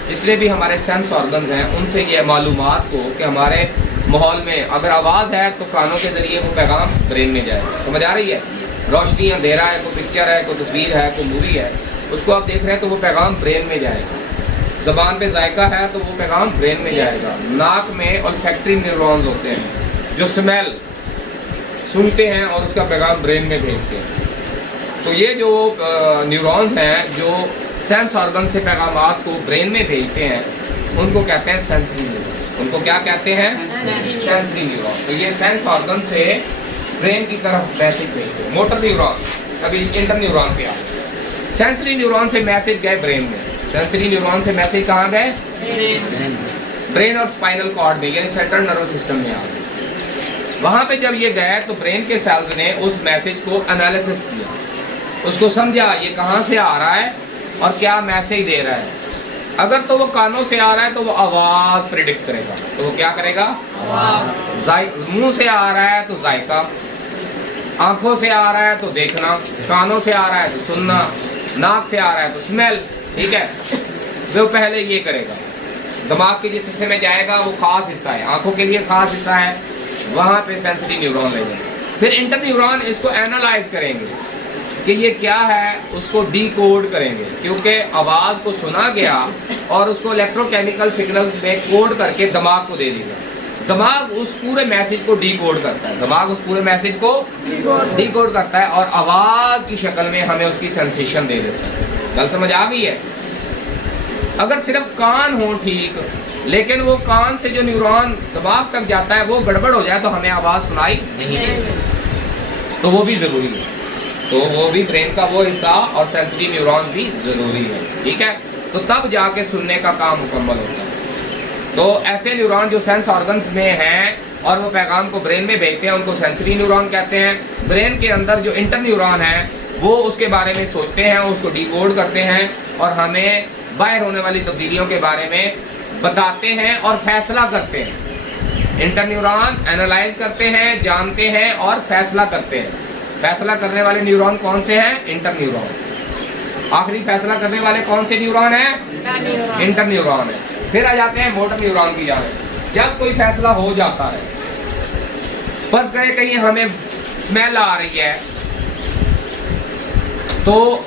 जितने भी हमारे सेंस ऑर्गन्स हैं उनसे ये मालूमात को कि हमारे माहौल में अगर आवाज़ है तो कानों के ज़रिए वो पैगाम ब्रेन में जाए। समझ आ रही है, रोशनी अंधेरा है, कोई पिक्चर है, कोई तस्वीर है, कोई मूवी है, उसको आप देख रहे हैं तो वो पैगाम ब्रेन में जाएगा। ज़बान पे जायका है तो वो पैगाम ब्रेन में जाएगा। नाक में ऑल्फैक्टरी न्यूरॉन्स होते हैं जो स्मेल सुनते हैं और उसका पैगाम ब्रेन में भेजते हैं। तो ये जो न्यूरॉन्स हैं जो सेंस ऑर्गन से पैगामात को ब्रेन में भेजते हैं उनको कहते हैं सेंसरी न्यूरॉन। उनको क्या कहते हैं, सेंसरी न्यूरॉन। तो ये सेंस ऑर्गन से ब्रेन की तरफ मैसेज भेजते हैं। मोटर न्यूरॉन, अभी इंटर न्यूरॉन पे आ, सेंसरी न्यूरॉन से मैसेज गए ब्रेन में। सेंसरी न्यूरॉन से मैसेज कहाँ गए, ब्रेन और स्पाइनल कॉर्ड में, यानी सेंट्रल नर्वस सिस्टम में आ गए। वहाँ पे जब ये गए तो ब्रेन के सेल्स ने उस मैसेज को एनालिसिस किया, उसको समझा ये कहाँ से आ रहा है और क्या मैसेज दे रहा है। अगर तो वो कानों से आ रहा है तो वो आवाज़ प्रिडिक्ट करेगा, तो वो क्या करेगा, मुंह से आ रहा है तो जायका, आंखों से आ रहा है तो देखना, कानों से आ रहा है तो सुनना, नाक से आ रहा है तो स्मेल। ठीक है, वो पहले ये करेगा। दिमाग के जिस हिस्से में जाएगा वो खास हिस्सा है, आंखों के लिए खास हिस्सा है, वहाँ पे सेंसिटिव न्यूरॉन ले जाएंगे। फिर इंटर न्यूरॉन इसको एनालाइज करेंगे कि ये क्या है, उसको डिकोड करेंगे, क्योंकि आवाज़ को सुना गया और उसको इलेक्ट्रोकेमिकल सिग्नल्स में कोड करके दिमाग को दे दिया। दिमाग उस पूरे मैसेज को डिकोड करता है, दिमाग उस पूरे मैसेज को डिकोड करता है और आवाज़ की शक्ल में हमें उसकी सेंसेशन दे देता है। गल समझ आ गई है। अगर सिर्फ कान हो ठीक, लेकिन वो कान से जो न्यूरॉन दिमाग तक जाता है वो गड़बड़ हो जाए तो हमें आवाज़ सुनाई नहीं देती, तो वो भी ज़रूरी है। तो वो भी ब्रेन का वो हिस्सा और सेंसिटिव न्यूरॉन भी ज़रूरी है। ठीक है, तो तब जाके सुनने का काम मुकम्मल होता है। तो ऐसे न्यूरॉन जो सेंस ऑर्गन्स में हैं और वो पैगाम को ब्रेन में भेजते हैं उनको सेंसरी न्यूरॉन कहते हैं। ब्रेन के अंदर जो इंटर न्यूरॉन है वो उसके बारे में सोचते हैं, उसको डिकोड करते हैं और हमें बाहर होने वाली तब्दीलियों के बारे में बताते हैं और फैसला करते हैं। इंटर न्यूरॉन एनालाइज करते हैं, जानते हैं और फैसला करते हैं। फैसला करने वाले न्यूरॉन कौन से हैं, इंटर न्यूरॉन। आखिरी फैसला करने वाले कौन से न्यूरॉन हैं, इंटर न्यूरॉन है। फिर आ जाते हैं मोटर न्यूरॉन की जानिब। जब कोई फैसला हो जाता है, फर्ज करें कहीं हमें स्मेल आ रही है, तो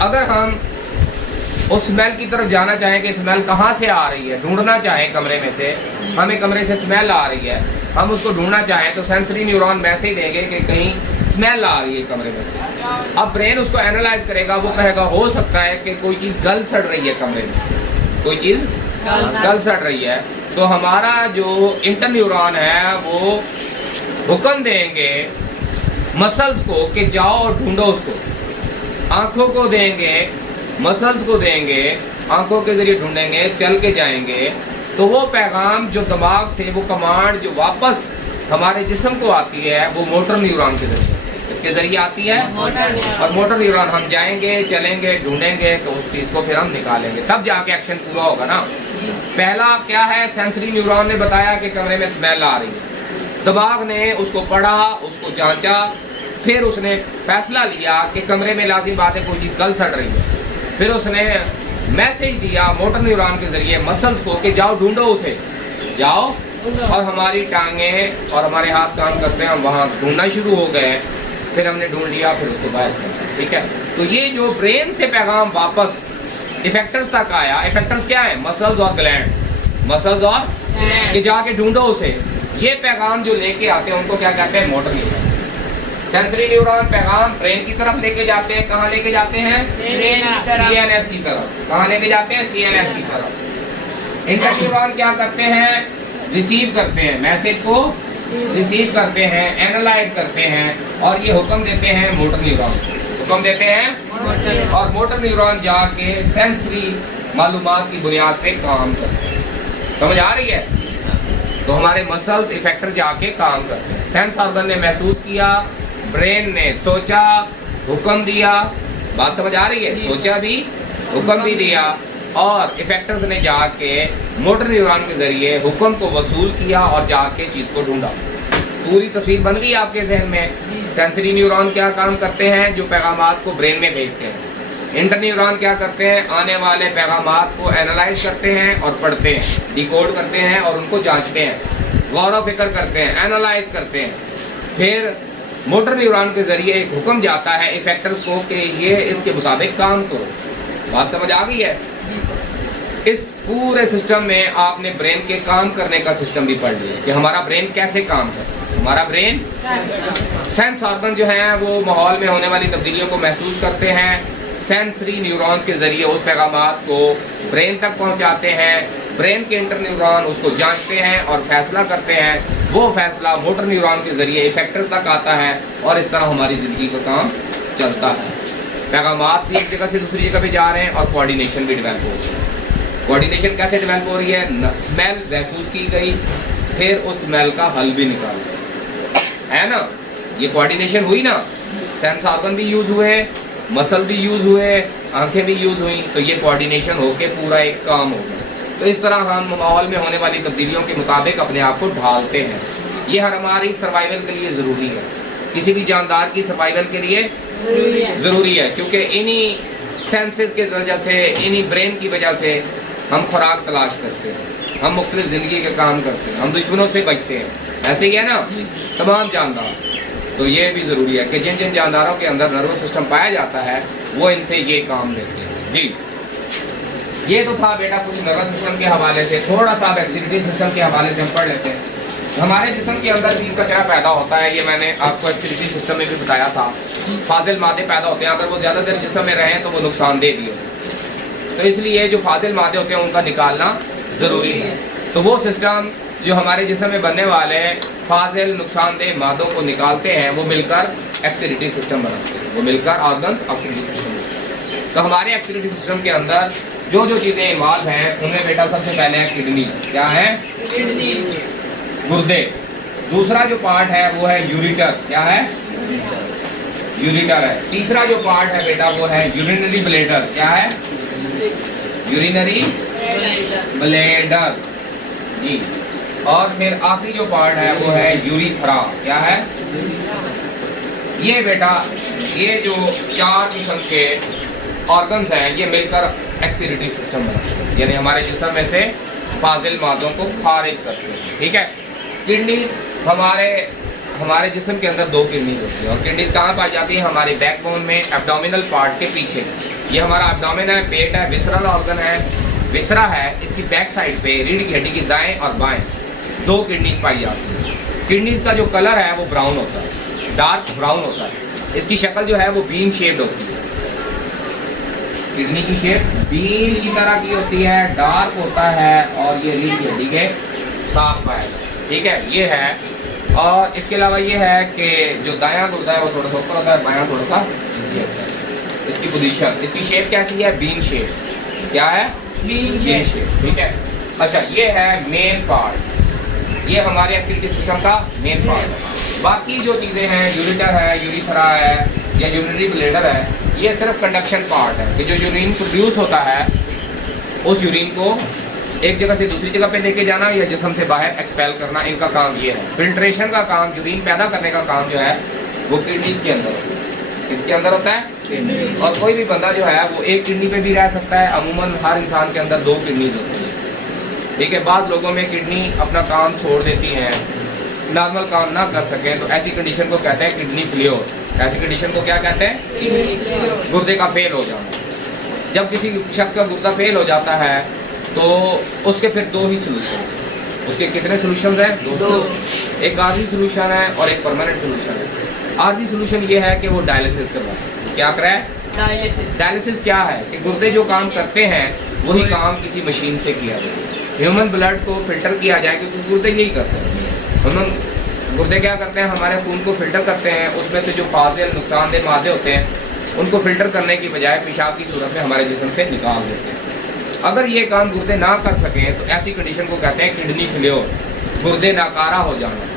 अगर हम उस स्मेल की तरफ जाना चाहें कि स्मेल कहाँ से आ रही है, ढूंढना चाहें कमरे में से, हमें कमरे से स्मेल आ रही है, हम उसको ढूंढना चाहें तो सेंसरी न्यूरॉन मैसेज देंगे कि कहीं स्मेल आ रही है कमरे में से। अब ब्रेन उसको एनालाइज करेगा, वो कहेगा हो सकता है कि कोई चीज़ गल सड़ रही है कमरे में, कोई चीज़ गल सड़ रही है। तो हमारा जो इंटर न्यूरॉन है वो हुक्म देंगे मसल्स को कि जाओ और ढूंढो उसको। आँखों को देंगे, मसल्स को देंगे, आंखों के जरिए ढूंढेंगे, चल के जाएंगे। तो वो पैगाम जो दिमाग से, वो कमांड जो वापस हमारे जिस्म को आती है वो मोटर न्यूरॉन के जरिए, इसके जरिए आती है। और मोटर न्यूरॉन हम जाएंगे, चलेंगे, ढूंढेंगे तो उस चीज़ को फिर हम निकालेंगे, तब जाके एक्शन पूरा होगा ना। पहला क्या है, सेंसरी न्यूरॉन ने बताया कि कमरे में स्मेल आ रही है, दिमाग ने उसको पढ़ा, उसको जांचा, फिर उसने फैसला लिया कि कमरे में लाजिम बात है कोई चीज़ गल सड़ रही है। फिर उसने मैसेज दिया मोटर न्यूरॉन के जरिए मसल्स को कि जाओ ढूंढो उसे, जाओ। और हमारी टांगें और हमारे हाथ काम करते हैं, हम वहाँ ढूंढना शुरू हो गए। फिर हमने ढूंढ लिया, फिर उसको बाहर किया। ठीक है, तो ये जो ब्रेन से पैगाम वापस इफेक्टर्स तक आया, इफेक्टर्स क्या है, मसल्स और ग्लैंड, मसल्स और कि जाके ढूंढो उसे, ये पैगाम जो लेके आते हैं उनको क्या कहते हैं? Motor neuron. सेंसरी न्यूरॉन पैगाम ब्रेन की तरफ लेके जाते हैं। कहाँ लेके जाते हैं? CNS की तरफ। कहाँ लेके जाते हैं? CNS की तरफ। इंटर न्यूरॉन क्या करते हैं? रिसीव करते हैं, मैसेज को रिसीव करते हैं, एनालाइज करते हैं और ये हुक्म देते हैं मोटर न्यूरॉन को। हुक्म देते हैं और मोटर न्यूरॉन जाके सेंसरी मालूमात की बुनियाद पे काम करते हैं। समझ आ रही है? तो हमारे मसल्स इफेक्टर जाके काम करते हैं। सेंस ऑर्गन ने महसूस किया, ब्रेन ने सोचा, हुक्म दिया। बात समझ आ रही है? सोचा भी, हुक्म भी दिया और इफेक्टर्स ने जाके मोटर न्यूरॉन के जरिए हुक्म को वसूल किया और जाके चीज को ढूंढा। पूरी तस्वीर बन गई आपके जहन में। सेंसरी न्यूरॉन क्या काम करते हैं? जो पैगामात को ब्रेन में भेजते हैं। इंटर न्यूरॉन क्या करते हैं? आने वाले पैगामात को एनालाइज करते हैं और पढ़ते हैं, डिकोड करते हैं और उनको जांचते हैं, गौर फिक्र करते हैं, एनालाइज करते हैं। फिर मोटर न्यूरॉन के जरिए एक हुक्म जाता है इफेक्टर्स को कि ये इसके मुताबिक काम करो। बात समझ आ गई है? इस पूरे सिस्टम में आपने ब्रेन के काम करने का सिस्टम भी पढ़ लिया कि हमारा ब्रेन कैसे काम करता है। हमारा ब्रेन सेंस ऑर्गन जो है वो माहौल में होने वाली तब्दीलियों को महसूस करते हैं, सेंसरी न्यूरॉन्स के जरिए उस पैगामात को ब्रेन तक पहुंचाते हैं, ब्रेन के इंटर न्यूरॉन उसको जांचते हैं और फैसला करते हैं। वो फैसला मोटर न्यूरॉन के जरिए इफेक्टर्स तक आता है और इस तरह हमारी ज़िंदगी का काम चलता है। पैगामात भी एक जगह से दूसरी जगह पे जा रहे हैं और कोऑर्डिनेशन भी डेवलप हो रही है। कोऑर्डिनेशन कैसे डेवलप हो रही है? स्मेल महसूस की गई, फिर उस स्मेल का हल भी निकाला, है ना? ये कोऑर्डिनेशन हुई ना। सेंस ऑर्गन भी यूज़ हुए, मसल भी यूज़ हुए, आंखें भी यूज़ हुई, तो ये कोऑर्डिनेशन होके पूरा एक काम हो गया। तो इस तरह हम माहौल में होने वाली तब्दीलियों के मुताबिक अपने आप को ढालते हैं। ये हर हमारी सर्वाइवल के लिए ज़रूरी है, किसी भी जानदार की सर्वाइवल के लिए ज़रूरी है, क्योंकि इन्हीं सेंसेस के वजह से, इन्हीं ब्रेन की वजह से हम खुराक तलाश करते हैं, हम मुख्तलिफ ज़िंदगी के काम करते हैं, हम दुश्मनों से बचते हैं। ऐसे ही है ना तमाम जानदार। तो ये भी ज़रूरी है कि जिन जिन जानदारों के अंदर नर्वस सिस्टम पाया जाता है वो इनसे ये काम लेते हैं। जी, ये तो था बेटा कुछ नर्वस सिस्टम के हवाले से। थोड़ा सा एक्सिडिटी सिस्टम के हवाले से हम पढ़ लेते हैं। हमारे जिस्म के अंदर भी कचरा पैदा होता है, ये मैंने आपको एक्सिडिटी सिस्टम में भी बताया था। फाजिल मादे पैदा होते हैं, अगर वो ज़्यादा देर जिस्म में रहें तो वो नुकसानदेह भी होते हैं। तो इसलिए जो फाजिल मादे होते हैं उनका निकालना ज़रूरी है। तो वो सिस्टम जो हमारे जिस्म में बनने वाले फाजिल नुकसानदेह मादों को निकालते हैं वो मिलकर एक्सिडिटी सिस्टम बनाते हैं, वो मिलकर ऑर्गन ऑक्सीडिटी सिस्टम। तो हमारे एक्सिडिटी सिस्टम के अंदर जो जो चीज़ें इन्वॉल्व हैं उनमें बेटा सबसे पहले है किडनी। क्या है? किडनी, गुर्दे। दूसरा जो पार्ट है वो है यूरिटर। क्या है? यूरिटर है। तीसरा जो पार्ट है बेटा वो है यूरिनरी ब्लेडर। क्या है? यूरिनरी ब्लेडर जी। और फिर आखिरी जो पार्ट है वो है यूरिथ्रा। क्या है? ये बेटा ये जो चार किस्म के ऑर्गन्स हैं ये मिलकर एक्सिडिटी सिस्टम बनाते हैं, यानी हमारे जिस्म में से फाजिल मादों को खारिज करते हैं। ठीक है? किडनीज हमारे जिस्म के अंदर दो किडनीज होती हैं और किडनीज कहाँ पाई जाती है? हमारे बैकबोन में, एब्डोमिनल पार्ट के पीछे। ये हमारा एब्डोमिन है, पेट है, विसरल ऑर्गन है, विसरा है। इसकी बैक साइड पे रीढ़ की हड्डी की दाएं और बाएं दो किडनीज पाई जाती है। किडनीज का जो कलर है वो ब्राउन होता है, डार्क ब्राउन होता है। इसकी शक्ल जो है वो बीन शेप्ड होती है। किडनी की शेप बीन की तरह की होती है, डार्क होता है और ये रीढ़ की हड्डी के साथ पाएगा। ठीक है? ये है। और इसके अलावा ये है कि जो दायां गुर्दा है वो थोड़ा सा ऊपर होता है, बायां थोड़ा सा नीचे होता है। इसकी पोजीशन, इसकी शेप कैसी है? Bean shape. क्या है? Bean shape. ठीक है? अच्छा, ये है मेन पार्ट, ये हमारे एक्सिडिटी सिस्टम का मेन पार्ट है। बाकी जो चीज़ें हैं, यूरिटर है, यूरिथ्रा है या यूरिनरी ब्लेडर है, ये सिर्फ कंडक्शन पार्ट है कि जो यूरिन प्रोड्यूस होता है उस यूरिन को एक जगह से दूसरी जगह पे लेके जाना या जिस्म से बाहर एक्सपेल करना, इनका काम ये है। फिल्ट्रेशन का काम, यूरिन पैदा करने का काम जो है वो किडनीज के अंदर होता है। किसके अंदर होता है? और कोई भी बंदा जो है वो एक किडनी पे भी रह सकता है। अमूमन हर इंसान के अंदर दो किडनीज होती है। ठीक है? बाद लोगों में किडनी अपना काम छोड़ देती हैं, नॉर्मल काम ना कर सके, तो ऐसी कंडीशन को कहते हैं किडनी फेलियर। ऐसी कंडीशन को क्या कहते हैं? गुर्दे का फेल हो जाना। जब किसी शख्स का गुर्दा फेल हो जाता है तो उसके फिर दो ही सोल्यूशन, उसके कितने सॉल्यूशंस हैं? 2। एक आर्जी सॉल्यूशन है और एक परमानेंट सॉल्यूशन है। आर्जी सॉल्यूशन ये है कि वो डायलिसिस करवाए। क्या करे? डायलिसिस क्या है कि गुर्दे जो काम करते हैं वही काम किसी मशीन से किया जाए। ह्यूमन ब्लड को फिल्टर किया जाए, क्योंकि गुर्दे यही करते हैं। ह्यूमन गुर्दे क्या करते हैं? हमारे खून को फिल्टर करते हैं, उसमें से जो फाजिल नुकसानदेह मादे होते हैं उनको फिल्टर करने की बजाय पेशाब की सूरत में हमारे जिस्म से निकाल देते हैं। अगर ये काम गुर्दे ना कर सकें तो ऐसी कंडीशन को कहते हैं किडनी फेल्योर, गुर्दे नाकारा हो जाना।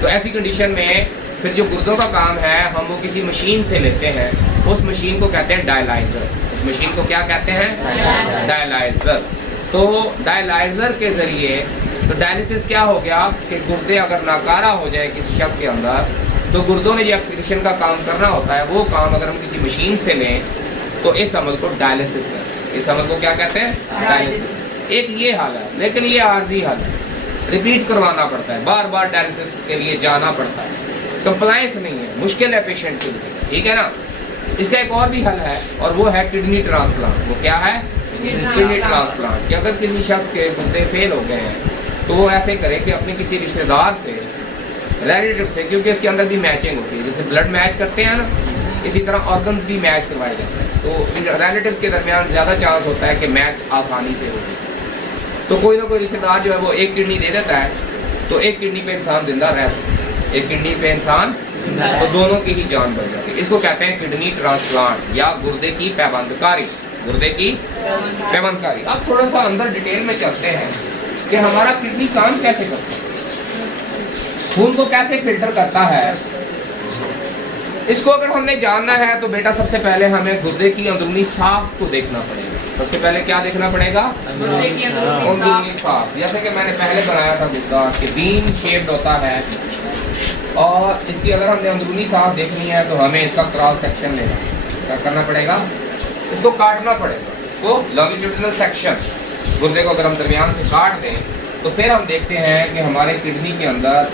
तो ऐसी कंडीशन में फिर जो गुर्दों का काम है हम वो किसी मशीन से लेते हैं, उस मशीन को कहते हैं डायलाइजर। उस मशीन को क्या कहते हैं? डायलाइजर। तो डायलाइजर के ज़रिए तो डायलिसिस क्या हो गया कि गुर्दे अगर नाकारा हो जाए किसी शख्स के अंदर, तो गुर्दों ने जो एक्सक्रीशन का काम करना होता है वो काम अगर हम किसी मशीन से लें तो इस अमल को डायलिसिस कहते हैं। इस अमल को क्या कहते हैं? डायलिसिस। एक ये हाल है, लेकिन ये आर्जी हाल है, रिपीट करवाना पड़ता है, बार बार डायलिसिस के लिए जाना पड़ता है, कंप्लायंस नहीं है, मुश्किल है पेशेंट के लिए, ठीक है ना। इसका एक और भी हल है और वो है किडनी ट्रांसप्लांट। वो क्या है? Kidney transplant. कि अगर किसी शख्स के गुर्दे फेल हो गए हैं तो वो ऐसे करे कि अपने किसी रिश्तेदार से, रिलेटिव से, क्योंकि इसके अंदर भी मैचिंग होती है, जैसे ब्लड मैच करते हैं ना, इसी तरह ऑर्गन्स भी मैच करवाए जाते हैं। तो रिलेटिव्स के दरमियान ज़्यादा चांस होता है कि मैच आसानी से हो। तो कोई ना कोई रिश्तेदार जो है वो एक किडनी दे देता है, तो एक किडनी पे इंसान जिंदा रह सकता है, एक किडनी पे इंसान, तो दोनों की ही जान बच जाती है। इसको कहते हैं किडनी ट्रांसप्लांट या गुर्दे की पैबंदकारी। गुर्दे की पैबंदकारी। अब थोड़ा सा अंदर डिटेल में चलते हैं कि हमारा किडनी काम कैसे करता है, खून को कैसे फिल्टर करता है। इसको अगर हमने जानना है तो बेटा सबसे पहले हमें गुर्दे की अंदरूनी साख को देखना पड़ेगा। सबसे पहले क्या देखना पड़ेगा? गुर्दे की अंदरूनी साख। जैसे कि मैंने पहले बनाया था गुर्दा कि बीन शेप्ड होता है, और इसकी अगर हमने अंदरूनी साख देखनी है तो हमें इसका क्रॉस सेक्शन लेना, क्या करना पड़ेगा? इसको काटना पड़ेगा, इसको लॉन्गिट्यूडिनल सेक्शन। गुर्दे को अगर हम दरमियान से काट दें तो फिर हम देखते हैं कि हमारे किडनी के अंदर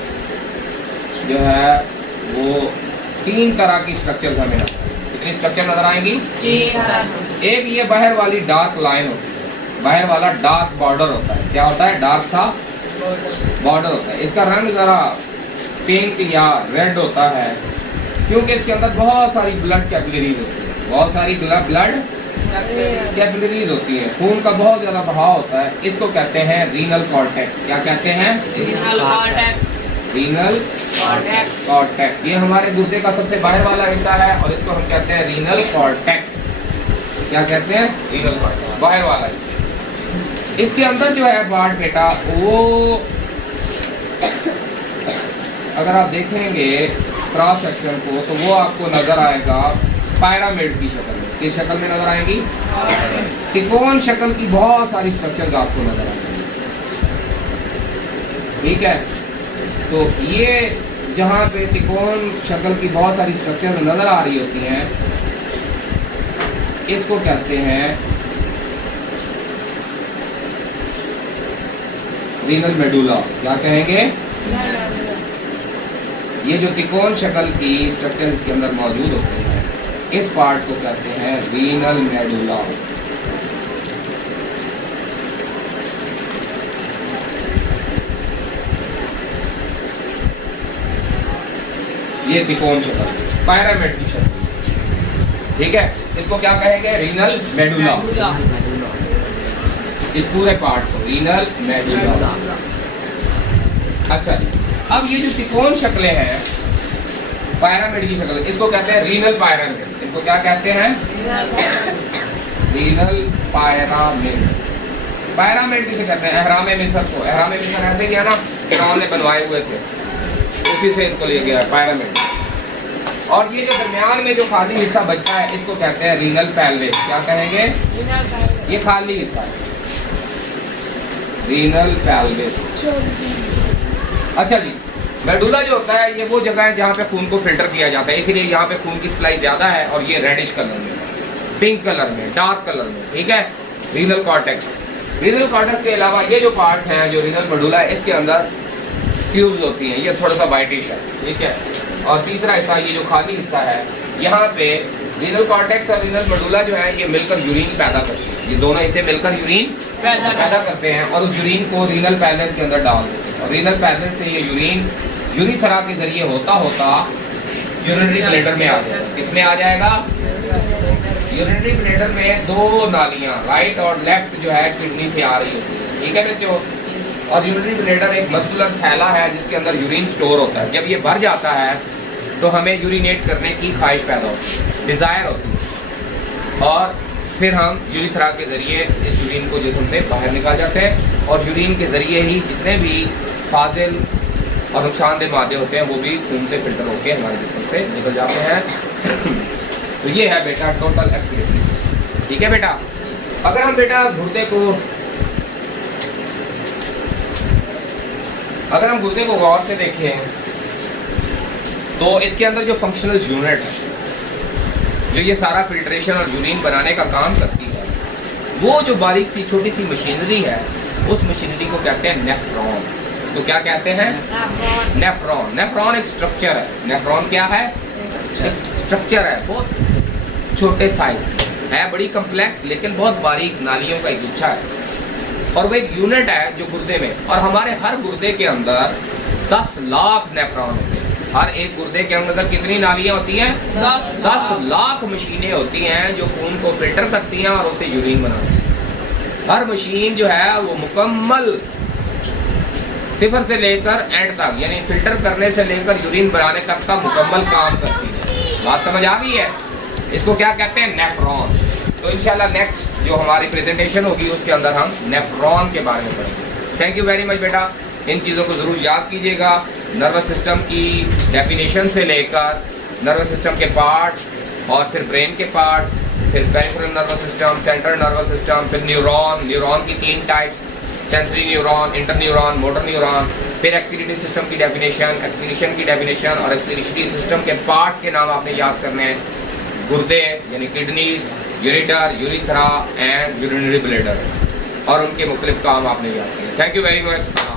जो है वो 3 तरह की स्ट्रक्चर हमें नजर आएंगी। कितनी स्ट्रक्चर नजर आएंगी? 3। एक ये बाहर वाली डार्क लाइन होती है, बाहर वाला डार्क बॉर्डर होता है। क्या होता है? डार्क सा बॉर्डर होता है। इसका रंग जरा पिंक या रेड होता है, क्योंकि इसके अंदर बहुत सारी ब्लड कैपिलरीज होती है, बहुत सारी ब्लड कैपिलरीज होती है, खून का बहुत ज्यादा बहाव होता है। इसको कहते हैं रीनल कॉर्टेक्स। क्या कहते हैं? Renal cortex. Renal cortex. ये हमारे गुर्दे का सबसे बाहर वाला हिस्सा है और इसको हम कहते हैं रीनल कॉर्टेक्स। क्या कहते हैं? रीनल कॉर्टेक्स, बाहर वाला हिस्सा। इसके अंदर जो है पार्ट बेटा, वो अगर आप देखेंगे क्रॉस सेक्शन को तो वो आपको नजर आएगा पिरामिड की शक्ल में। किस शक्ल में नजर आएगी? त्रिकोण शक्ल की बहुत सारी स्ट्रक्चर आपको नजर आएंगी, ठीक है। तो ये जहाँ पे त्रिकोण शक्ल की बहुत सारी स्ट्रक्चर नजर आ रही होती हैं, इसको कहते हैं रीनल मेडुला। क्या कहेंगे? ये जो त्रिकोण शक्ल की स्ट्रक्चर इसके अंदर मौजूद होते हैं, इस पार्ट को कहते हैं रीनल मेडुला। ये त्रिकोण शक्ल, पिरामिड की शक्ल, ठीक है। इसको क्या कहेंगे? Renal medulla. इस पूरे पार्ट को रीनल मेडुला। अच्छा जी, अब ये जो त्रिकोण शक्लें हैं, पिरामिड की शक्ल, इसको कहते हैं रीनल पिरामिड। इसको क्या कहते हैं? Renal pyramid. पिरामिड किसे कहते हैं? अहराम मिस्र को। अहराम मिस्र ऐसे ही है ना, फिरौन ने बनवाए हुए थे, उसी से इनको लिया गया है पिरामिड। और ये जो दरमियान में जो खाली हिस्सा बचता है इसको कहते हैं रीनल पेल्विस। क्या कहेंगे? ये खाली हिस्सा है, रीनल पेल्विस। अच्छा जी, मेडुला जो होता है ये वो जगह है जहाँ पे खून को फिल्टर किया जाता है, इसीलिए यहाँ पे खून की सप्लाई ज्यादा है और ये रेडिश कलर में, पिंक कलर में, डार्क कलर में, ठीक है। Renal cortex. रीनल कॉर्टेक्स के अलावा ये जो पार्ट है, जो रीनल मेडुला है, इसके अंदर ट्यूब्स होती हैं, ये थोड़ा सा वाइटिश है, ठीक है। और तीसरा हिस्सा ये जो खाली हिस्सा है, यहाँ पे रीनल कॉर्टेक्स और रीनल मेडुला जो है ये मिलकर यूरिन पैदा करती है। ये दोनों हिस्से मिलकर यूरिन पैदा करते हैं और उस यूरिन को रीनल पैलेस के अंदर डाल देते हैं और रीनल पैलेस से ये यूरिन यूरिथ्रा के जरिए होता होता यूरिनरी ब्लैडर में आ जाएगा। किसमें आ जाएगा? यूरिनरी ब्लैडर में दो नालियां राइट और लेफ्ट जो है किडनी से आ रही होती है, ठीक है बच्चों। और यूरिनरी ब्लैडर एक मस्कुलर थैला है जिसके अंदर यूरिन स्टोर होता है। जब ये भर जाता है तो हमें यूरिनेट करने की ख्वाहिश पैदा होती है, डिज़ायर होती है, और फिर हम यूरिथ्रा के ज़रिए इस यूरिन को जिस्म से बाहर निकाल जाते हैं और यूरिन के ज़रिए ही जितने भी फाजिल और नुकसानदेह मादे होते हैं वो भी खून से फिल्टर होकर हमारे जिस्म से निकल जाते हैं। तो ये है बेटा टोटल एक्सक्रीटरी सिस्टम, ठीक है बेटा। अगर हम बेटा गुर्दे को गौर से देखें तो इसके अंदर जो फंक्शनल यूनिट है जो ये सारा फिल्ट्रेशन और यूरिन बनाने का काम करती है, वो जो बारीक सी छोटी सी मशीनरी है उस मशीनरी को कहते हैं नेफ्रॉन। तो क्या कहते हैं? नेफ्रॉन। नेफ्रॉन एक स्ट्रक्चर है। नेफ्रॉन क्या है? स्ट्रक्चर है, बहुत छोटे साइज है, बड़ी कम्प्लेक्स लेकिन बहुत बारीक नालियों का एक गुच्छा है और वो एक यूनिट है जो गुर्दे में, और हमारे हर गुर्दे के अंदर 10 लाख नेफ्रॉन होते हैं। हर एक गुर्दे के अंदर कितनी नालियां होती हैं? 10 लाख मशीनें होती हैं जो खून को फिल्टर करती हैं और उससे यूरिन बनाती हैं। हर मशीन जो है वो मुकम्मल सिफर से लेकर एंड तक, यानी फिल्टर करने से लेकर यूरिन बनाने तक का मुकम्मल काम करती है। बात समझ आ गई है? इसको क्या कहते हैं? नेफ्रॉन। तो इंशाल्लाह नेक्स्ट जो हमारी प्रेजेंटेशन होगी उसके अंदर हम नेफ्रॉन के बारे में पढ़ेंगे। थैंक यू वेरी मच बेटा। इन चीज़ों को ज़रूर याद कीजिएगा। नर्वस सिस्टम की डेफिनेशन से लेकर नर्वस सिस्टम के पार्ट्स और फिर ब्रेन के पार्ट्स, फिर peripheral nervous system, central nervous system, फिर न्यूरॉन। न्यूरॉन की 3 types, sensory neuron, inter neuron, motor neuron, फिर एक्सक्रीटरी सिस्टम की डेफिनेशन, एक्सक्रीशन की डेफिनेशन और एक्सक्रीटरी सिस्टम के पार्ट्स के नाम आपने याद करने हैं। गुर्दे यानी kidneys, ureter, urethra and urinary bladder, और उनके मुख्तलिफ काम आपने याद किए। Thank you very much.